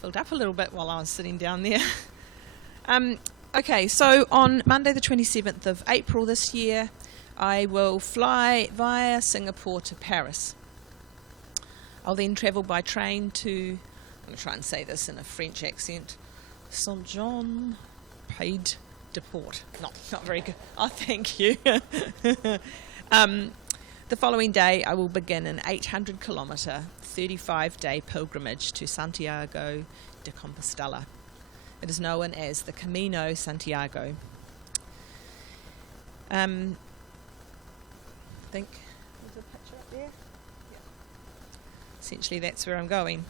filled up a little bit while I was sitting down there. Okay, so on Monday the 27th of April this year, I will fly via Singapore to Paris. I'll then travel by train to, I'm going to try and say this in a French accent, Saint-Jean-Pied-de-Port. Not very good. Oh, thank you. The following day, I will begin an 800-kilometre, 35-day pilgrimage to Santiago de Compostela. It is known as the Camino Santiago. I think there's a picture up there. Yeah. Essentially, that's where I'm going.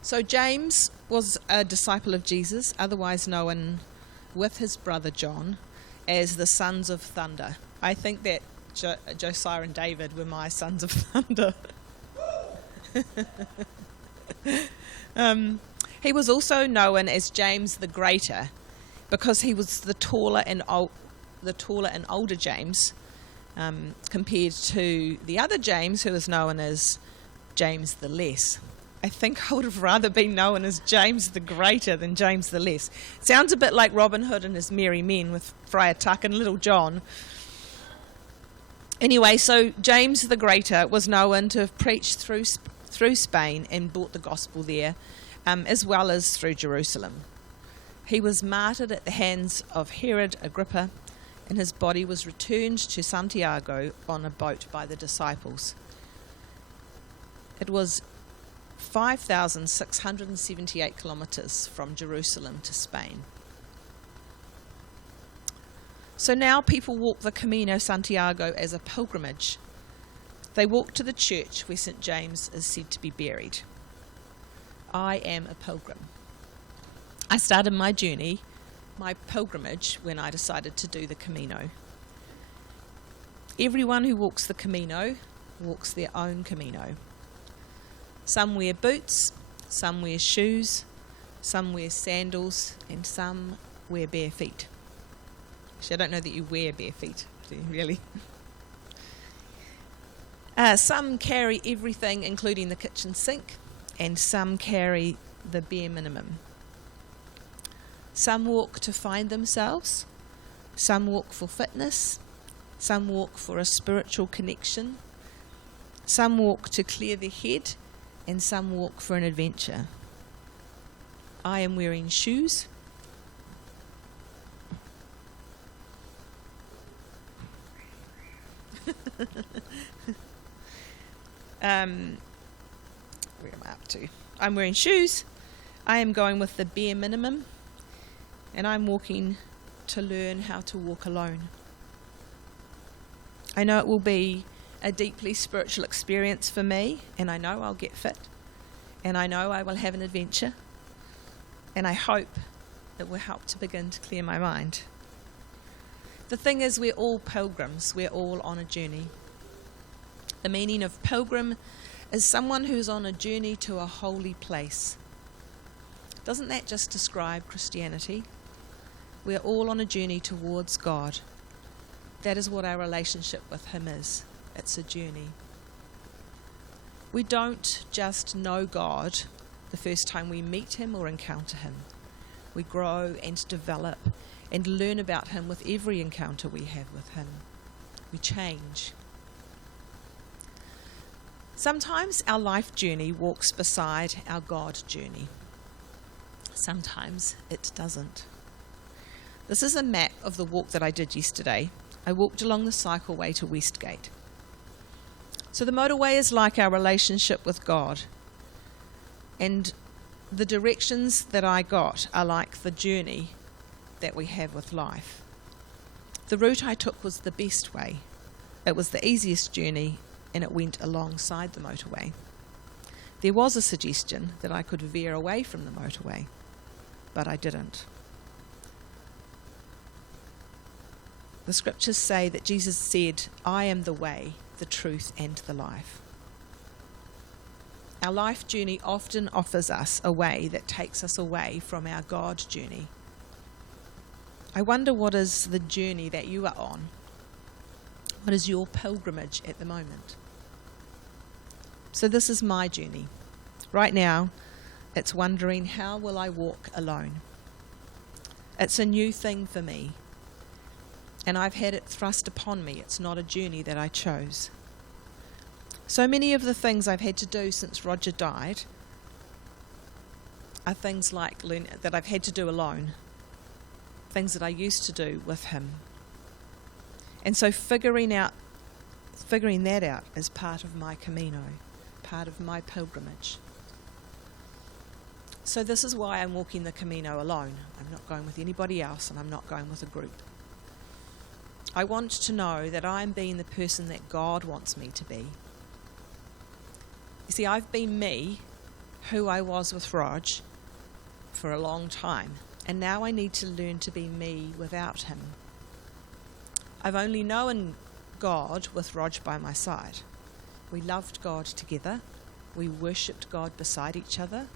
So James was a disciple of Jesus, otherwise known with his brother John as the Sons of Thunder. I think that Josiah and David were my sons of thunder. He was also known as James the Greater because he was the taller and older James compared to the other James, who was known as James the Less. I think I would have rather been known as James the Greater than James the Less. Sounds a bit like Robin Hood and his merry men with Friar Tuck and Little John. Anyway, so James the Greater was known to have preached through Spain and brought the gospel there, as well as through Jerusalem. He was martyred at the hands of Herod Agrippa, and his body was returned to Santiago on a boat by the disciples. It was 5,678 kilometres from Jerusalem to Spain. So now people walk the Camino Santiago as a pilgrimage. They walk to the church where St. James is said to be buried. I am a pilgrim. I started my journey, my pilgrimage, when I decided to do the Camino. Everyone who walks the Camino walks their own Camino. Some wear boots, some wear shoes, some wear sandals, and some wear bare feet. Actually, I don't know that you wear bare feet, do you really? Some carry everything, including the kitchen sink, and some carry the bare minimum. Some walk to find themselves, some walk for fitness, some walk for a spiritual connection, some walk to clear their head, and some walk for an adventure. I am wearing shoes. Where am I up to? I'm wearing shoes. I am going with the bare minimum, and I'm walking to learn how to walk alone. I know it will be a deeply spiritual experience for me, and I know I'll get fit, and I know I will have an adventure, and I hope it will help to begin to clear my mind. The thing is, we're all pilgrims. We're all on a journey. The meaning of pilgrim is someone who's on a journey to a holy place. Doesn't that just describe Christianity? We're all on a journey towards God. That is what our relationship with Him is. It's a journey. We don't just know God the first time we meet Him or encounter Him. We grow and develop and learn about Him with every encounter we have with Him. We change. Sometimes our life journey walks beside our God journey. Sometimes it doesn't. This is a map of the walk that I did yesterday. I walked along the cycleway to Westgate. So the motorway is like our relationship with God, and the directions that I got are like the journey that we have with life. The route I took was the best way. It was the easiest journey, and it went alongside the motorway. There was a suggestion that I could veer away from the motorway, but I didn't. The scriptures say that Jesus said, "I am the way, the truth, and the life." Our life journey often offers us a way that takes us away from our God journey. I wonder, what is the journey that you are on? What is your pilgrimage at the moment? So this is my journey. Right now, It's wondering, how will I walk alone? It's a new thing for me, and I've had it thrust upon me. It's not a journey that I chose. So many of the things I've had to do since Roger died are things like that I've had to do alone, things that I used to do with him. And so figuring that out is part of my Camino, part of my pilgrimage. So this is why I'm walking the Camino alone. I'm not going with anybody else, and I'm not going with a group. I want to know that I'm being the person that God wants me to be. You see, I've been me, who I was with Rog, for a long time, and now I need to learn to be me without him. I've only known God with Rog by my side. We loved God together. We worshipped God beside each other.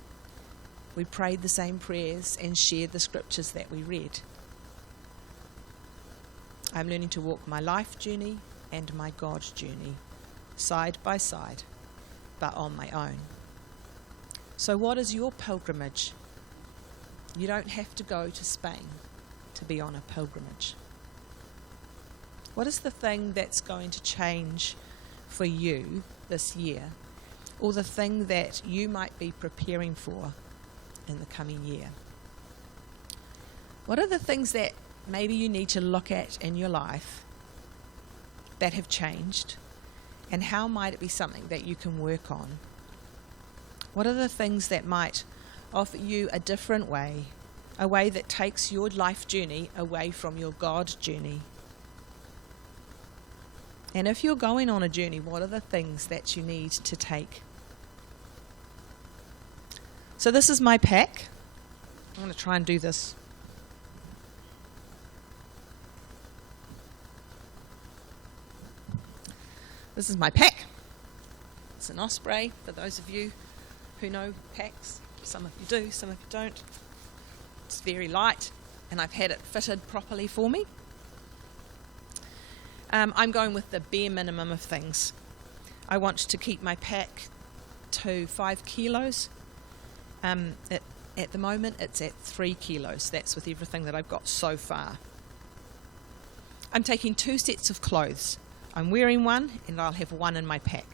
We prayed the same prayers and shared the scriptures that we read. I'm learning to walk my life journey and my God journey, side by side, but on my own. So what is your pilgrimage? You don't have to go to Spain to be on a pilgrimage. What is the thing that's going to change for you this year, or the thing that you might be preparing for in the coming year? What are the things that maybe you need to look at in your life that have changed, and how might it be something that you can work on? What are the things that might offer you a different way, a way that takes your life journey away from your God journey? And if you're going on a journey, what are the things that you need to take? So this is my pack. I'm going to try and do this. This is my pack. It's an Osprey, for those of you who know packs. Some of you do, some of you don't. It's very light, and I've had it fitted properly for me. I'm going with the bare minimum of things. I want to keep my pack to 5 kilos. At the moment, it's at 3 kilos. That's with everything that I've got so far. I'm taking 2 sets of clothes. I'm wearing one, and I'll have one in my pack.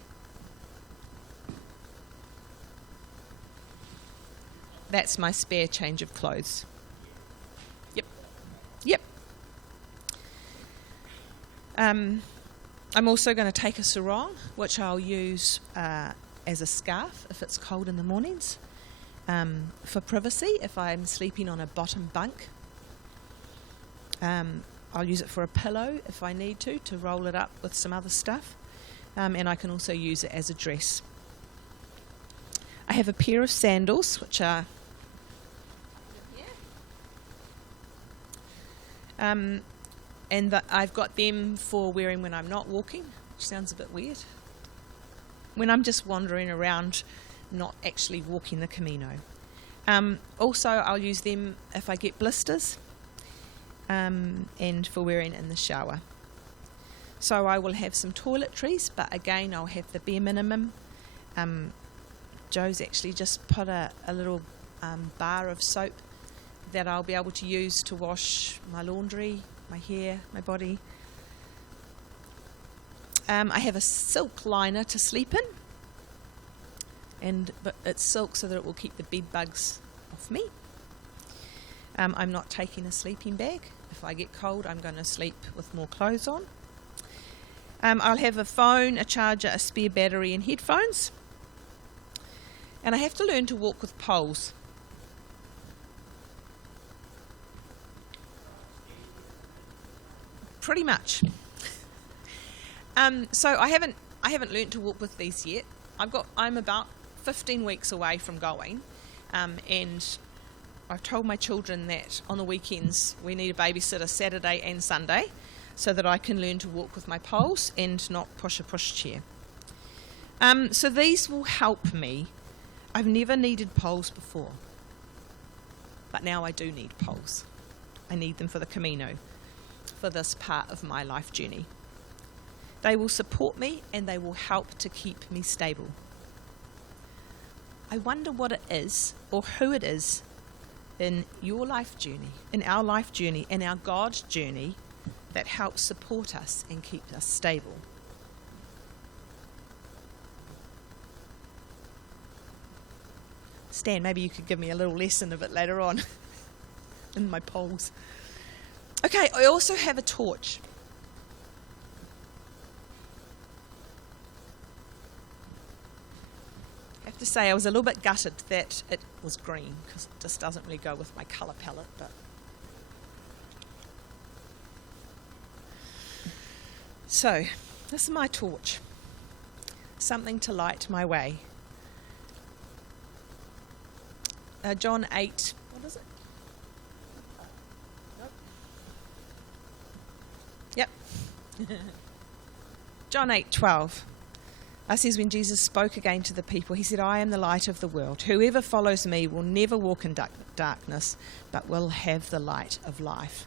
That's my spare change of clothes. Yep. I'm also going to take a sarong, which I'll use as a scarf if it's cold in the mornings, for privacy if I'm sleeping on a bottom bunk. I'll use it for a pillow if I need to roll it up with some other stuff, and I can also use it as a dress. I have a pair of sandals, which are and I've got them for wearing when I'm not walking, which sounds a bit weird. When I'm just wandering around, not actually walking the Camino. Also, I'll use them if I get blisters, and for wearing in the shower. So I will have some toiletries, but again, I'll have the bare minimum. Joe's actually just put a little bar of soap that I'll be able to use to wash my laundry, my hair, my body. I have a silk liner to sleep in, but it's silk so that it will keep the bed bugs off me. I'm not taking a sleeping bag. If I get cold, I'm going to sleep with more clothes on. I'll have a phone, a charger, a spare battery and headphones. And I have to learn to walk with poles. Pretty much. So I haven't learnt to walk with these yet. I'm about 15 weeks away from going, and I've told my children that on the weekends we need a babysitter Saturday and Sunday, so that I can learn to walk with my poles and not push a pushchair. So these will help me. I've never needed poles before, but now I do need poles. I need them for the Camino, for this part of my life journey. They will support me and they will help to keep me stable. I wonder what it is or who it is in your life journey, in our life journey, in our God journey that helps support us and keep us stable. Stan, maybe you could give me a little lesson of it later on in my polls. Okay, I also have a torch. I have to say I was a little bit gutted that it was green because it just doesn't really go with my colour palette. But so, this is my torch. Something to light my way. John 8, what is it? Nope. Yep. John 8:12. Says when Jesus spoke again to the people, he said, I am the light of the world. Whoever follows me will never walk in darkness, but will have the light of life.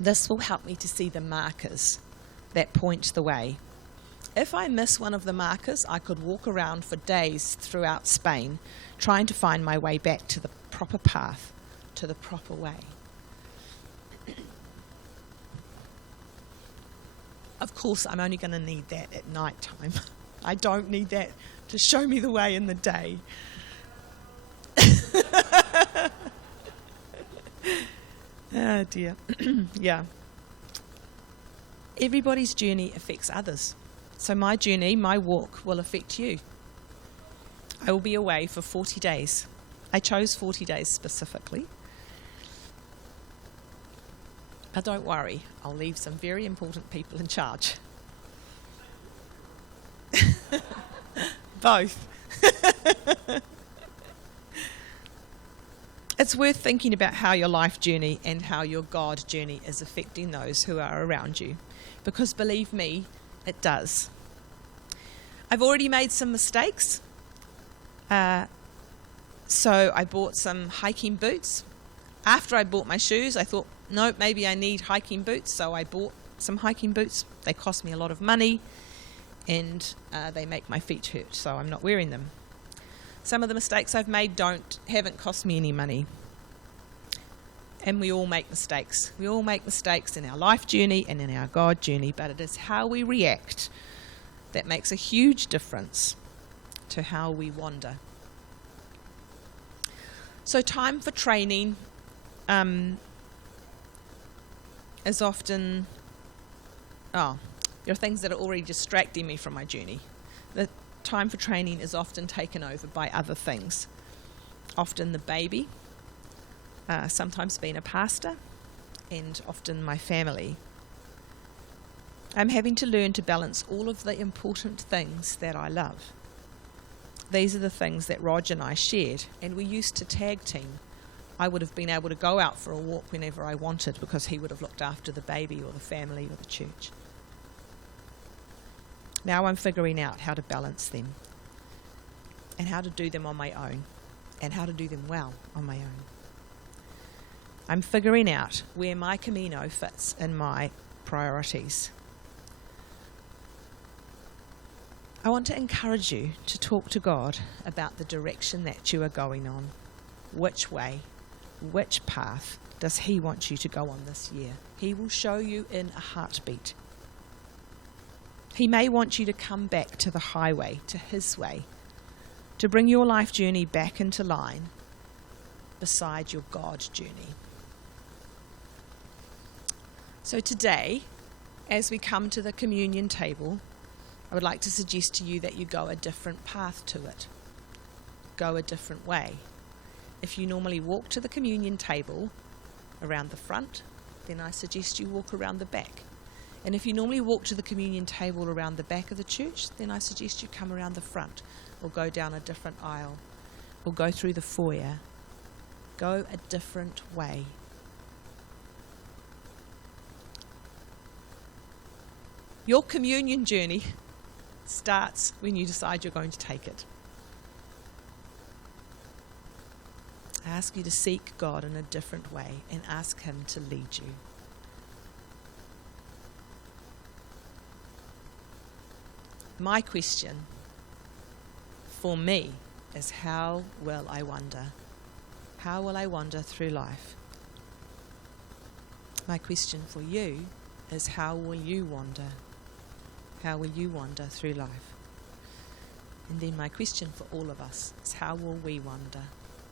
This will help me to see the markers that point the way. If I miss one of the markers, I could walk around for days throughout Spain trying to find my way back to the proper path, to the proper way. Of course, I'm only going to need that at night time. I don't need that to show me the way in the day. Oh dear. Yeah. Everybody's journey affects others. So my journey, my walk will affect you. I will be away for 40 days. I chose 40 days specifically. But don't worry, I'll leave some very important people in charge. Both. It's worth thinking about how your life journey and how your God journey is affecting those who are around you. Because believe me, it does. I've already made some mistakes. So I bought some hiking boots. After I bought my shoes, I thought, no, maybe I need hiking boots. So I bought some hiking boots. They cost me a lot of money and they make my feet hurt, so I'm not wearing them. Some of the mistakes I've made haven't cost me any money. And we all make mistakes. We all make mistakes in our life journey and in our God journey, but it is how we react that makes a huge difference to how we wander. So time for training is often, there are things that are already distracting me from my journey. The time for training is often taken over by other things. Often the baby, sometimes being a pastor, and often my family. I'm having to learn to balance all of the important things that I love. These are the things that Roger and I shared, and we used to tag team. I would have been able to go out for a walk whenever I wanted because he would have looked after the baby or the family or the church. Now I'm figuring out how to balance them and how to do them on my own and how to do them well on my own. I'm figuring out where my Camino fits in my priorities. I want to encourage you to talk to God about the direction that you are going on. Which way, which path does He want you to go on this year? He will show you in a heartbeat. He may want you to come back to the highway, to His way, to bring your life journey back into line beside your God journey. So today, as we come to the communion table, I would like to suggest to you that you go a different path to it. Go a different way. If you normally walk to the communion table around the front, then I suggest you walk around the back. And if you normally walk to the communion table around the back of the church, then I suggest you come around the front or go down a different aisle or go through the foyer. Go a different way. Your communion journey starts when you decide you're going to take it. I ask you to seek God in a different way and ask Him to lead you. My question for me is how will I wander? How will I wander through life? My question for you is, how will you wander? How will you wander through life? And then my question for all of us is, how will we wander?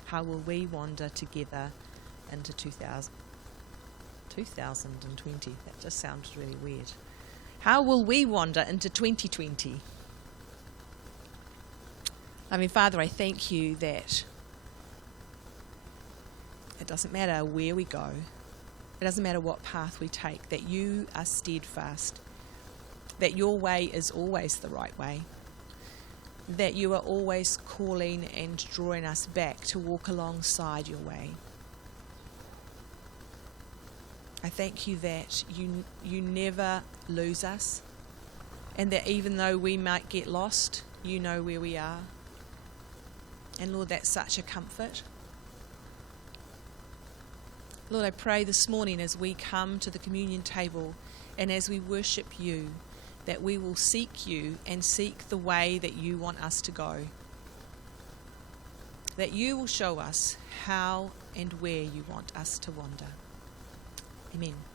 How will we wander together into 2020? That just sounds really weird. How will we wander into 2020? Father, I thank you that it doesn't matter where we go, it doesn't matter what path we take, that you are steadfast, that your way is always the right way, that you are always calling and drawing us back to walk alongside your way. I thank you that you never lose us, and that even though we might get lost, you know where we are. And Lord, that's such a comfort. Lord, I pray this morning as we come to the communion table and as we worship you, that we will seek you and seek the way that you want us to go. That you will show us how and where you want us to wander. Amen.